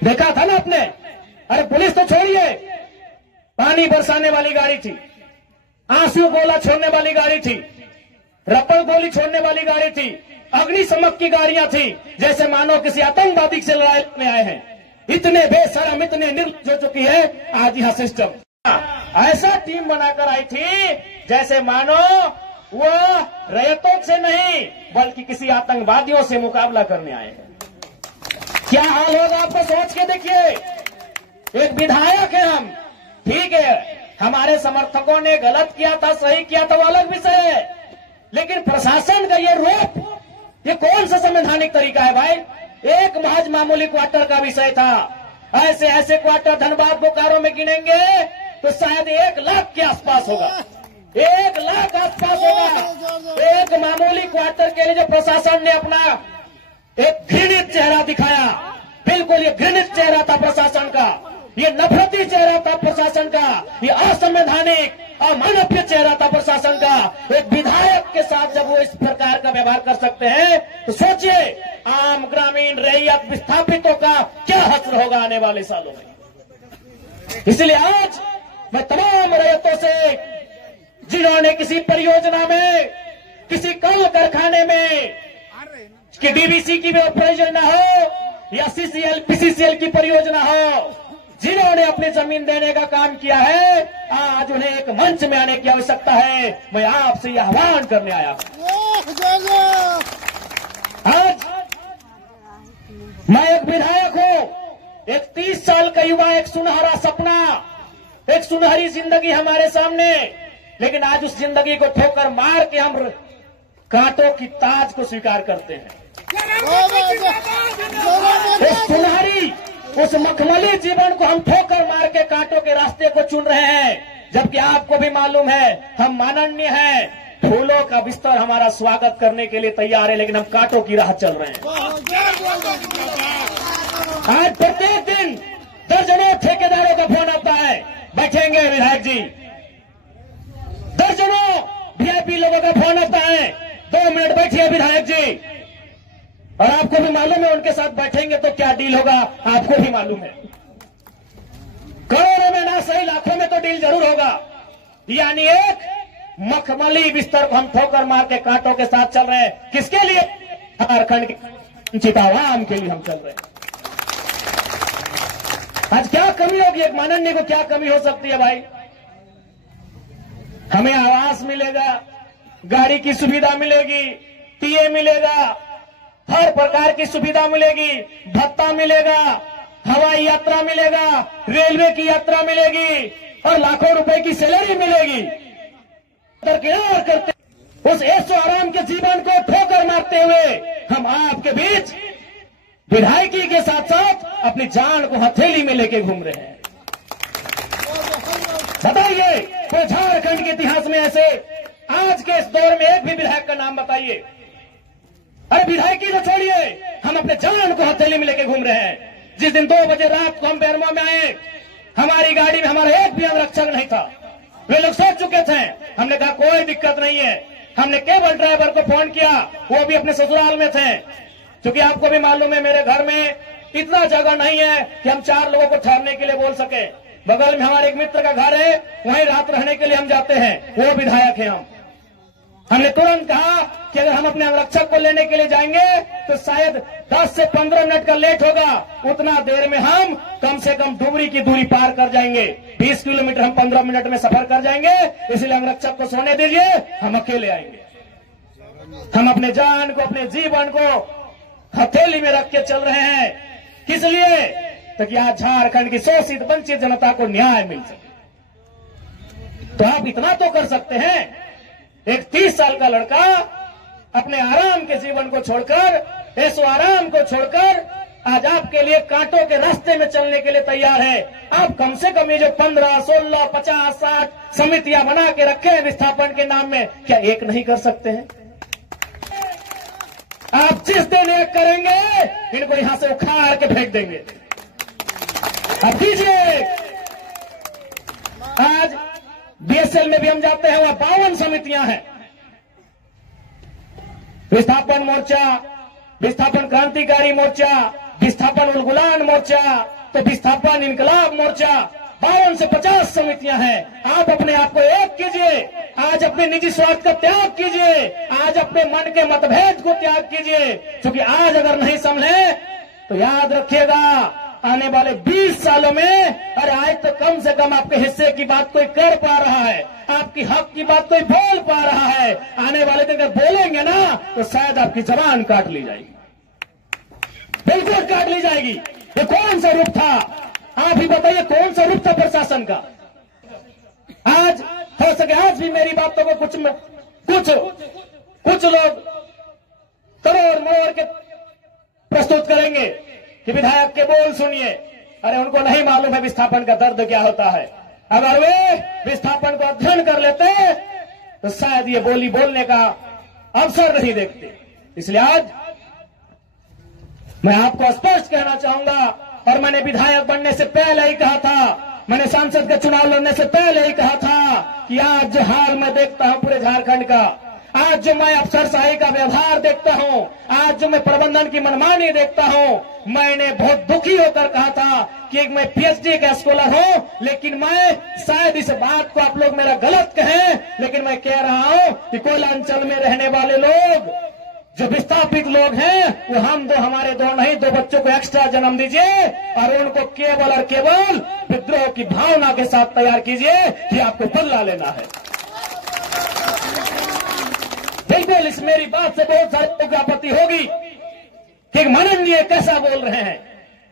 देखा था ना आपने। अरे पुलिस तो छोड़िए, पानी बरसाने वाली गाड़ी थी, आंसू गोला छोड़ने वाली गाड़ी थी, रबर गोली छोड़ने वाली गाड़ी थी, अग्निशमक की गाड़ियां थी, जैसे मानो किसी आतंकवादी से लड़ाई में आए हैं। इतने बेशरम, इतने निर्लज्ज हो चुकी है आज यह सिस्टम। ऐसा टीम बनाकर आई थी जैसे मानो वो रैयतों से नहीं बल्कि किसी आतंकवादियों से मुकाबला करने आए हैं। क्या हाल होगा आपको सोच के देखिए। एक विधायक है हम, ठीक है, हमारे समर्थकों ने गलत किया था, सही किया था, वो अलग विषय है, लेकिन प्रशासन का ये रूप, ये कौन सा संवैधानिक तरीका है भाई। एक महज मामूली क्वार्टर का विषय था। ऐसे ऐसे क्वार्टर धनबाद बोकारो में गिनेंगे तो शायद 1 लाख के आसपास होगा, 1 लाख आसपास होगा। एक मामूली क्वार्टर के लिए जो प्रशासन ने अपना एक घृणित चेहरा दिखाया, बिल्कुल ये घृणित चेहरा था प्रशासन का, ये नफरती चेहरा था प्रशासन का, ये असंवैधानिक अमानवीय चेहरा था प्रशासन का। एक विधायक के साथ जब वो इस प्रकार का व्यवहार कर सकते हैं तो सोचिए आम ग्रामीण रैयत विस्थापितों का क्या हश्र होगा आने वाले सालों में। इसलिए आज मैं तमाम रैयतों से, जिन्होंने किसी परियोजना में, किसी कल कारखाने में कि डीवीसी की परियोजना हो या सीसीएल पीसीसीएल की परियोजना हो, जिन्होंने अपनी जमीन देने का काम किया है, आज उन्हें एक मंच में आने की आवश्यकता है। मैं आपसे यह आह्वान करने आया हूं। आज मैं एक विधायक हूं, एक 30 साल का युवा, एक सुनहरा सपना, एक सुनहरी जिंदगी हमारे सामने, लेकिन आज उस जिंदगी को ठोकर मार के हम कांटों की ताज को स्वीकार करते हैं। उस सुनहरी, उस मखमली जीवन को हम ठोकर मार के कांटों के रास्ते को चुन रहे हैं, जबकि आपको भी मालूम है हम माननीय हैं, फूलों का बिस्तर हमारा स्वागत करने के लिए तैयार है, लेकिन हम कांटों की राह चल रहे हैं। आज प्रत्येक दिन दर्जनों ठेकेदारों का फोन आता है, बैठेंगे विधायक जी, दर्जनों वीआईपी लोगों का फोन आता है, 2 मिनट बैठिए विधायक जी। और आपको भी मालूम है उनके साथ बैठेंगे तो क्या डील होगा, आपको भी मालूम है। करोड़ों में ना सही लाखों में तो डील जरूर होगा। यानी एक मखमली बिस्तर को हम ठोकर मार के कांटों के साथ चल रहे हैं। किसके लिए? झारखंड की वंचित आवाम के लिए हम चल रहे हैं। आज क्या कमी होगी, एक माननीय को क्या कमी हो सकती है भाई? हमें आवास मिलेगा, गाड़ी की सुविधा मिलेगी, टीए मिलेगा, हर प्रकार की सुविधा मिलेगी, भत्ता मिलेगा, हवाई यात्रा मिलेगा, रेलवे की यात्रा मिलेगी और लाखों रुपए की सैलरी मिलेगी। दरकिनार करते उस ऐशो आराम के जीवन को ठोकर मारते हुए हम आपके बीच विधायकी के साथ साथ अपनी जान को हथेली में लेके घूम रहे हैं। बताइए तो झारखंड के इतिहास में ऐसे आज के इस दौर में एक भी विधायक का नाम बताइए। अरे विधायकी तो छोड़िए, हम अपने जान को हथेली में लेके घूम रहे हैं। जिस दिन 2 बजे रात को हम बेरमो में आए, हमारी गाड़ी में हमारा एक भी अंगरक्षक नहीं था। वे लोग सोच चुके थे, हमने कहा कोई दिक्कत नहीं है। हमने केवल ड्राइवर को फोन किया, वो भी अपने ससुराल में थे, क्योंकि आपको भी मालूम है मेरे घर में इतना जगह नहीं है कि हम 4 लोगों को ठहरने के लिए बोल सके। बगल में हमारे एक मित्र का घर है, वहीं रात रहने के लिए हम जाते हैं, वो विधायक है। हमने तुरंत कहा कि अगर हम अपने अंगरक्षक को लेने के लिए जाएंगे तो शायद 10 से 15 मिनट का लेट होगा, उतना देर में हम कम से कम डुबरी की दूरी पार कर जाएंगे। 20 किलोमीटर हम 15 मिनट में सफर कर जाएंगे, इसलिए अंगरक्षक को सोने दीजिए, हम अकेले आएंगे। हम अपने जान को, अपने जीवन को हथेली में रख के चल रहे हैं। किस लिए? ताकि आज झारखंड की शोषित वंचित जनता को न्याय मिल सके। तो आप इतना तो कर सकते हैं, एक 30 साल का लड़का अपने आराम के जीवन को छोड़कर, ऐसो आराम को छोड़कर आज आपके लिए कांटों के रास्ते में चलने के लिए तैयार है। आप कम से कम ये जो 15, 16, 50, 60 समितियां बना के रखे हैं विस्थापन के नाम में, क्या एक नहीं कर सकते हैं? आप जिस दिन एक करेंगे इनको यहां से उखाड़ के फेंक देंगे। अब दीजिए, आज बीएसएल में भी हम जाते हैं, वहां 52 समितियां हैं। विस्थापन मोर्चा, विस्थापन क्रांतिकारी मोर्चा, विस्थापन उल गुलान मोर्चा, तो विस्थापन इनकलाब मोर्चा, 52 से 50 समितियां हैं। आप अपने आप को एक कीजिए, आज अपने निजी स्वार्थ का त्याग कीजिए, आज अपने मन के मतभेद को त्याग कीजिए, क्योंकि आज अगर नहीं समझे तो याद रखिएगा आने वाले 20 सालों में, अरे आज तो कम से कम आपके हिस्से की बात कोई कर पा रहा है, आपकी हक की बात कोई बोल पा रहा है, आने वाले दिन अगर बोलेंगे ना तो शायद आपकी जबान काट ली जाएगी, बिल्कुल काट ली जाएगी। ये कौन सा रूप था? आप ही बताइए, कौन सा रूप था प्रशासन का? आज हो सके आज भी मेरी बातों को कुछ लोग तोड़ मोड़ के प्रस्तुत करेंगे कि विधायक के बोल सुनिए। अरे उनको नहीं मालूम है विस्थापन का दर्द क्या होता है। अगर वे विस्थापन को अध्ययन कर लेते तो शायद ये बोली बोलने का अवसर नहीं देखते। इसलिए आज मैं आपको स्पष्ट कहना चाहूंगा, और मैंने विधायक बनने से पहले ही कहा था, मैंने सांसद का चुनाव लड़ने से पहले ही कहा था कि आज जो हाल मैं देखता हूं पूरे झारखंड का, आज जो मैं अफसरशाही का व्यवहार देखता हूं, आज जो मैं प्रबंधन की मनमानी देखता हूं, मैंने बहुत दुखी होकर कहा था कि मैं पीएचडी का स्कॉलर हूं, लेकिन मैं शायद इस बात को आप लोग मेरा गलत कहें, लेकिन मैं कह रहा हूं कि कोयलांचल में रहने वाले लोग जो विस्थापित लोग हैं वो हम दो, हमारे दो नहीं, 2 बच्चों को एक्स्ट्रा जन्म दीजिए और उनको केवल और केवल विद्रोह की भावना के साथ तैयार कीजिए कि आपको बदला लेना है। बिल्कुल इस मेरी बात से बहुत सारे लोगों की आपत्ति होगी कि माननीय कैसा बोल रहे हैं,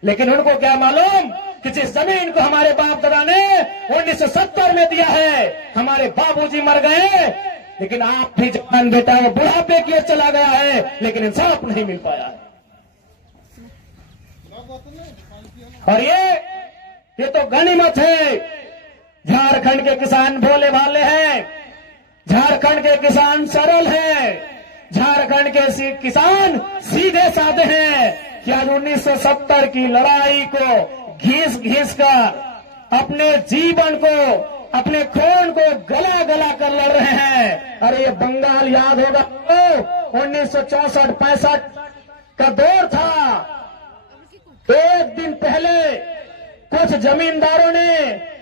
लेकिन उनको क्या मालूम कि जिस जमीन को हमारे बाप दादा ने 1970 में दिया है, हमारे बाबूजी मर गए, लेकिन आप भी जवान बेटा वो बुढ़ापे की ओर चला गया है, लेकिन इंसाफ नहीं मिल पाया है। और ये तो गनीमत है। झारखंड के किसान भोले भाले हैं, झारखंड के किसान सरल हैं, झारखंड के किसान सीधे साधे हैं कि आज 1970 की लड़ाई को घिस घिस कर अपने जीवन को, अपने खून को गला गला कर लड़ रहे हैं। अरे ये बंगाल याद होगा तो 1964-65 का दौर था। एक दिन पहले कुछ जमींदारों ने,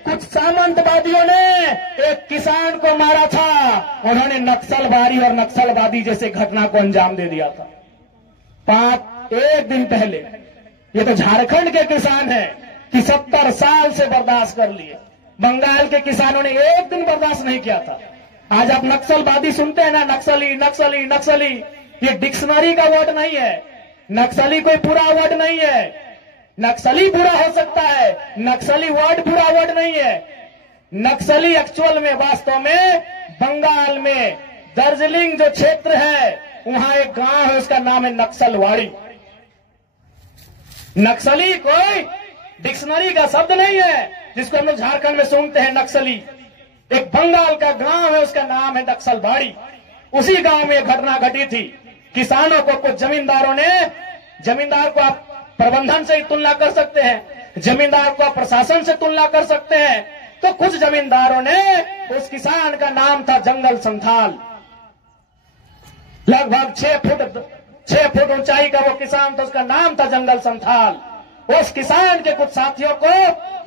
कुछ सामंतवादियों ने एक किसान को मारा था, उन्होंने नक्सलवादी और नक्सलवादी जैसे घटना को अंजाम दे दिया था। एक दिन पहले ये तो झारखंड के किसान हैं कि 70 साल से बर्दाश्त कर लिए, बंगाल के किसानों ने एक दिन बर्दाश्त नहीं किया था। आज आप नक्सलवादी सुनते हैं ना, नक्सली नक्सली नक्सली, ये डिक्शनरी का वर्ड नहीं है, नक्सली कोई पूरा वर्ड नहीं है। नक्सली बुरा हो सकता है, नक्सली वर्ड बुरा वर्ड नहीं है। नक्सली एक्चुअल में वास्तव में बंगाल में दार्जिलिंग जो क्षेत्र है वहां एक गांव है, उसका नाम है नक्सलवाड़ी। नक्सली कोई डिक्शनरी का शब्द नहीं है जिसको हम लोग झारखंड में सुनते हैं नक्सली। एक बंगाल का गांव है, उसका नाम है नक्सलवाड़ी। उसी गांव में घटना घटी थी। किसानों को कुछ जमींदारों ने, जमींदार को आप प्रबंधन से ही तुलना कर सकते हैं, जमींदार को आप प्रशासन से तुलना कर सकते हैं, तो कुछ जमींदारों ने, उस किसान का नाम था जंगल संथाल, लगभग 6 फुट ऊंचाई का वो किसान था, उसका नाम था जंगल संथाल। उस किसान के कुछ साथियों को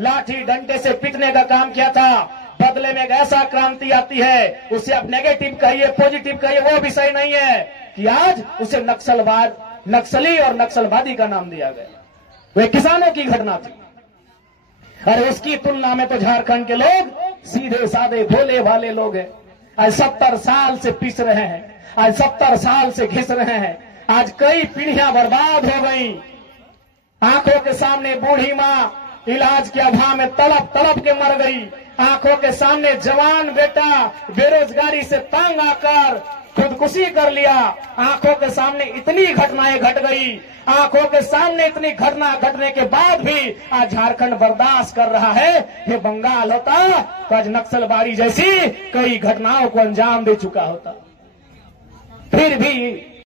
लाठी डंडे से पीटने का काम किया था। बदले में एक ऐसा क्रांति आती है, उसे आप नेगेटिव कहिए पॉजिटिव कहिए, वो भी सही नहीं है कि आज उसे नक्सली और नक्सलवादी का नाम दिया गया। वे किसानों की घटना थी। अरे उसकी तुलना में तो झारखंड के लोग सीधे साधे भोले भाले लोग हैं। आज 70 साल से पीस रहे हैं, आज 70 साल से घिस रहे हैं। आज कई पीढ़ियां बर्बाद हो गई। आंखों के सामने बूढ़ी माँ इलाज के अभाव में तड़प तड़प के मर गई। आंखों के सामने जवान बेटा बेरोजगारी से तंग आकर खुदकुशी कर लिया। आंखों के सामने इतनी घटनाएं घट गई, आंखों के सामने इतनी घटना घटने के बाद भी आज झारखंड बर्दाश्त कर रहा है। ये बंगाल होता तो आज नक्सलबाड़ी जैसी कई घटनाओं को अंजाम दे चुका होता। फिर भी